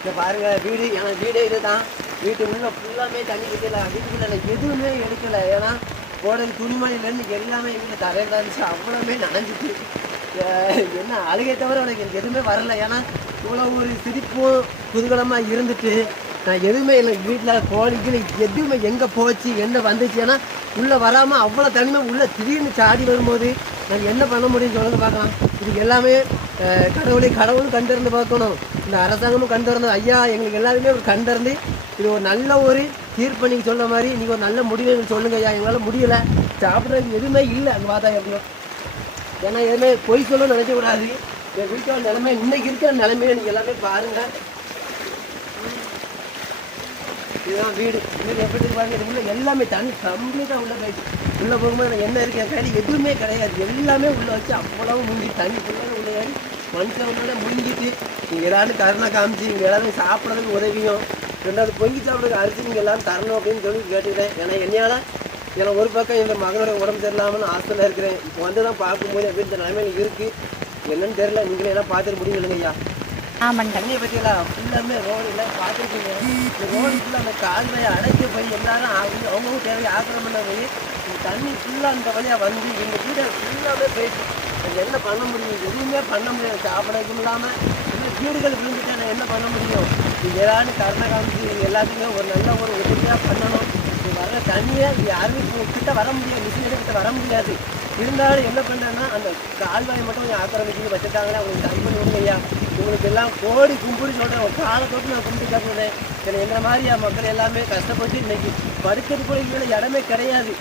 இந்த பாருங்கள் வீடு ஏன்னா வீடே இதுதான். வீட்டு உள்ளே ஃபுல்லாமே தண்ணி வைக்கல வீட்டுக்குள்ள எதுவுமே எடுக்கலை. ஏன்னா போடல் துணிமணிலேருந்து எல்லாமே வீட்டில் தரையில் இருந்துச்சு. அவ்வளோமே நனைஞ்சிச்சு என்ன அழுகை தவிர எனக்கு எனக்கு எதுவுமே வரல. ஏன்னா இவ்வளோ ஒரு சிரிப்பும் குதூகலமாக இருந்துட்டு நான் எதுவுமே இல்லை. வீட்டில் கோழிகள் எதுவுமே எங்கே போச்சு என்ன வந்துச்சு? ஏன்னா உள்ளே வராமல் அவ்வளோ தனிமை உள்ளே திடீர்னு சாடி வரும்போது நான் என்ன பண்ண முடியும்னு சொல்லுங்க பார்க்கலாம். இது எல்லாமே கடவுளை கடவுளும் கண்டிருந்து பார்க்கணும். இந்த அரசாங்கமும் கண்டிருந்து ஐயா எங்களுக்கு எல்லாருமே ஒரு கண்டிருந்து இது ஒரு நல்ல ஒரு தீர்ப்பு நீங்கள் சொல்ல மாதிரி நீங்கள் ஒரு நல்ல முடிவு எங்களுக்கு சொல்லுங்க ஐயா. எங்களால் முடியலை. சாப்பிட்றதுக்கு எதுவுமே இல்லை. அங்கே பார்த்தா எப்படியும் ஏன்னா எதுவுமே பொய் சொல்ல நினைக்கக்கூடாது என் வீட்டோட நிலைமை இன்னைக்கு இருக்கிற நிலைமையை நீங்கள் எல்லாமே பாருங்க. இதுதான் வீடு. வீடு எப்படி பாருங்க. இது உள்ள எல்லாமே தண்ணி கம்ப்ளீட்டாக உள்ள போயிடுச்சு. உள்ளே போகும்போது என்ன இருக்கு கையில் எதுவுமே கிடையாது. எல்லாமே உள்ளே வச்சு அவ்வளவு முங்கி தண்ணி ஃபுல்லாக மனுஷனோட முங்கிட்டு நீங்கள் எல்லாரும் கருணை காமிச்சு இங்கே எல்லாரும் சாப்பிட்றதுக்கு உதவியும். ரெண்டாவது பொங்கி சாப்பிட்றதுக்கு அரிசி நீங்கள் எல்லாரும் தரணும் அப்படின்னு சொல்லி கேட்டுக்கிறேன் ஏன்னா என்னையால ஏன்னா ஒரு பக்கம் எங்கள் மகனோட உடம்பு சரியில்லாமல் ஹாஸ்டலில் இருக்கிறேன். இப்போ வந்து தான் பார்க்கும்போது என் வீட்டு நிலைமையில இருக்குது என்னன்னு தெரியல. நீங்களே எல்லாம் பார்த்துட்டு முடியுங்க ஐயா. ஆமாண்டா தண்ணியை பற்றியெல்லாம் ஃபுல்லாமே ரோடுல பார்த்துருக்கீங்க. இந்த ரோடு ஃபுல்லாக அந்த கால்வாயை அடைக்க போய் எல்லாரும் அவங்க அவங்கவுங்க தேவையை ஆக்கிரம் பண்ண போய் இந்த தண்ணி ஃபுல்லாக அந்த வழியாக வந்து எங்கள் வீடை ஃபுல்லாகவே போயிட்டு என்ன பண்ண முடியும்? எதுவுமே பண்ண முடியாது. சாப்பிடக்கும் இல்லாமல் இந்த வீடுகள் விழுந்துட்டா நான் என்ன பண்ண முடியும்? இது ஏதாவது கருணை காமிச்சு எல்லாத்துக்குமே ஒரு நல்ல ஒரு உதவியாக பண்ணணும். இது வர தண்ணியை இது யாருமே கிட்ட வர முடியாது. மிஷின் கிட்ட வர முடியாது. இருந்தாலும் என்ன பண்ணேன்னா அந்த கால்வாயை மட்டும் கொஞ்சம் ஆக்கிரமிச்சு வச்சுட்டாங்களே அவங்களுக்கு தண்ணி பண்ணி விடுங்க ஐயா. உங்களுக்கு எல்லாம் கோடி கும்பிடு சொல்கிறேன் ஒரு காலை தொட்டு நான் கும்பிட்டு கேட்குறேன் சரி என்ன மாதிரியா மக்கள் எல்லாமே கஷ்டப்பட்டு இன்றைக்கி படுக்கிறது கூட இல்லை இடமே கிடையாது.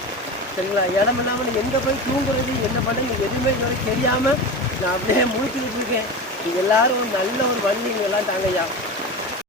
சரிங்களா? இடம் இல்லாமல் எங்கே போய் தூங்குறது என்ன பண்ணுறது எதுவுமே எனக்கு தெரியாமல் நான் அப்படியே முடிச்சுக்கிட்டு இருக்கேன். நீங்கள் எல்லாரும் ஒரு நல்ல ஒரு வண்டி எல்லாம் தாங்கய்யா.